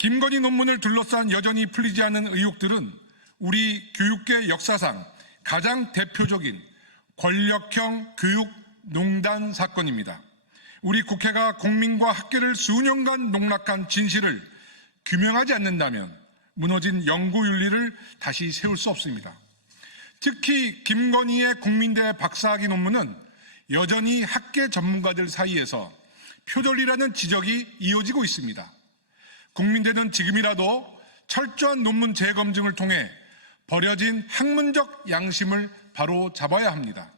김건희 논문을 둘러싼 여전히 풀리지 않은 의혹들은 우리 교육계 역사상 가장 대표적인 권력형 교육농단 사건입니다. 우리 국회가 국민과 학계를 수년간 농락한 진실을 규명하지 않는다면 무너진 연구윤리를 다시 세울 수 없습니다. 특히 김건희의 국민대 박사학위 논문은 여전히 학계 전문가들 사이에서 표절이라는 지적이 이어지고 있습니다. 국민대는 지금이라도 철저한 논문 재검증을 통해 버려진 학문적 양심을 바로 잡아야 합니다.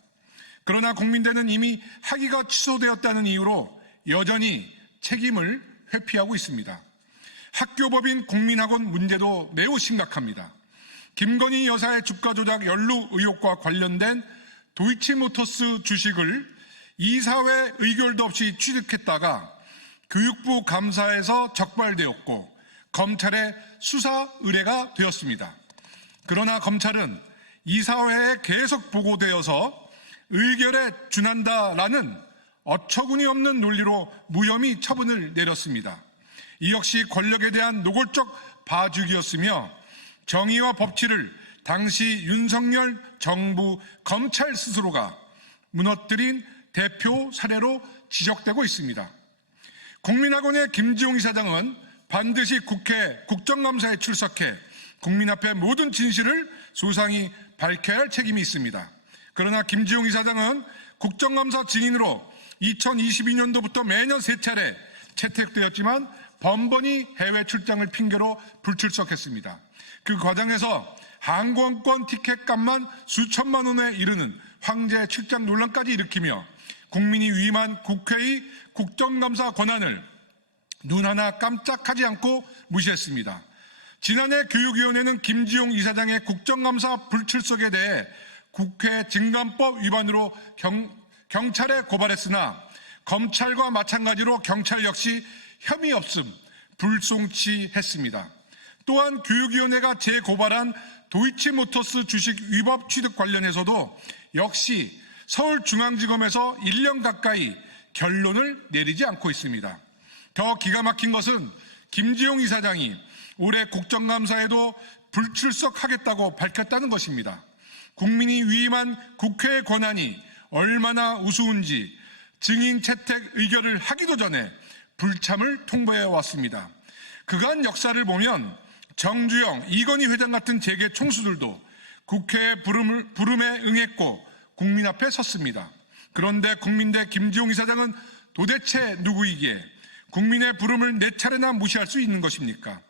그러나 국민대는 이미 학위가 취소되었다는 이유로 여전히 책임을 회피하고 있습니다. 학교법인 국민학원 문제도 매우 심각합니다. 김건희 여사의 주가 조작 연루 의혹과 관련된 도이치모터스 주식을 이사회 의결도 없이 취득했다가 교육부 감사에서 적발되었고 검찰에 수사 의뢰가 되었습니다. 그러나 검찰은 이사회에 계속 보고되어서 의결에 준한다라는 어처구니 없는 논리로 무혐의 처분을 내렸습니다. 이 역시 권력에 대한 노골적 봐주기였으며 정의와 법치를 당시 윤석열 정부 검찰 스스로가 무너뜨린 대표 사례로 지적되고 있습니다. 국민학원의 김지용 이사장은 반드시 국회 국정감사에 출석해 국민 앞에 모든 진실을 소상히 밝혀야 할 책임이 있습니다. 그러나 김지용 이사장은 국정감사 증인으로 2022년도부터 매년 3차례 채택되었지만 번번이 해외 출장을 핑계로 불출석했습니다. 그 과정에서 항공권 티켓 값만 수천만 원에 이르는 황제 출장 논란까지 일으키며 국민이 위임한 국회의 국정감사 권한을 눈 하나 깜짝하지 않고 무시했습니다. 지난해 교육위원회는 김지용 이사장의 국정감사 불출석에 대해 국회 증감법 위반으로 경찰에 고발했으나 검찰과 마찬가지로 경찰 역시 혐의 없음 불송치했습니다. 또한 교육위원회가 재고발한 도이치모터스 주식 위법 취득 관련해서도 역시 서울중앙지검에서 1년 가까이 결론을 내리지 않고 있습니다. 더 기가 막힌 것은 김지용 이사장이 올해 국정감사에도 불출석하겠다고 밝혔다는 것입니다. 국민이 위임한 국회의 권한이 얼마나 우스운지 증인 채택 의결을 하기도 전에 불참을 통보해 왔습니다. 그간 역사를 보면 정주영, 이건희 회장 같은 재계 총수들도 국회의 부름에 응했고 국민 앞에 섰습니다. 그런데 국민대 김지용 이사장은 도대체 누구이기에 국민의 부름을 4차례나 무시할 수 있는 것입니까?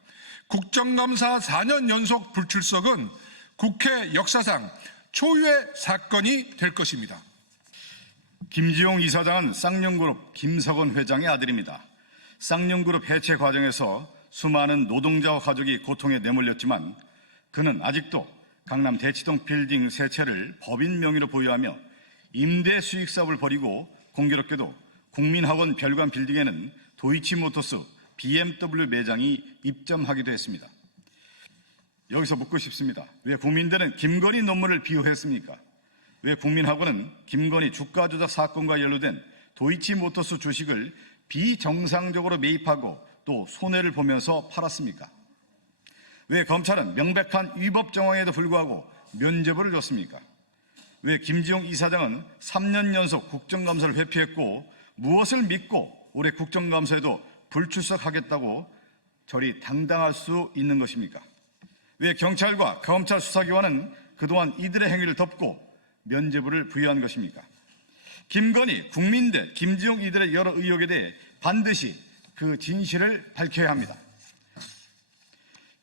국정감사 4년 연속 불출석은 국회 역사상 초유의 사건이 될 것입니다. 김지용 이사장은 쌍용그룹 김석원 회장의 아들입니다. 쌍용그룹 해체 과정에서 수많은 노동자와 가족이 고통에 내몰렸지만 그는 아직도 강남 대치동 빌딩 3채를 법인 명의로 보유하며 임대 수익 사업을 벌이고 공교롭게도 국민학원 별관 빌딩에는 도이치모터스 BMW 매장이 입점하기도 했습니다. 여기서 묻고 싶습니다. 왜 국민들은 김건희 논문을 비호했습니까? 왜 국민학원은 김건희 주가 조작 사건과 연루된 도이치모터스 주식을 비정상적으로 매입하고 또 손해를 보면서 팔았습니까? 왜 검찰은 명백한 위법 정황에도 불구하고 면죄부를 줬습니까? 왜 김지용 이사장은 3년 연속 국정감사를 회피했고 무엇을 믿고 올해 국정감사에도 불출석하겠다고 저리 당당할 수 있는 것입니까? 왜 경찰과 검찰 수사기관은 그동안 이들의 행위를 덮고 면죄부를 부여한 것입니까? 김건희, 국민대, 김지용 이들의 여러 의혹에 대해 반드시 그 진실을 밝혀야 합니다.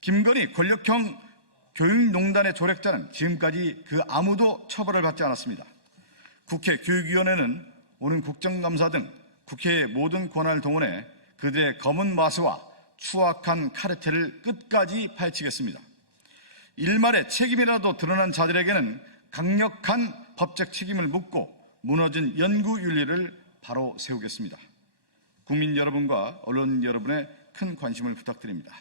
김건희 권력형 교육농단의 조력자는 지금까지 그 아무도 처벌을 받지 않았습니다. 국회 교육위원회는 오는 국정감사 등 국회의 모든 권한을 동원해 그들의 검은 마수와 추악한 카르텔을 끝까지 파헤치겠습니다. 일말의 책임이라도 드러난 자들에게는 강력한 법적 책임을 묻고 무너진 연구윤리를 바로 세우겠습니다. 국민 여러분과 언론 여러분의 큰 관심을 부탁드립니다.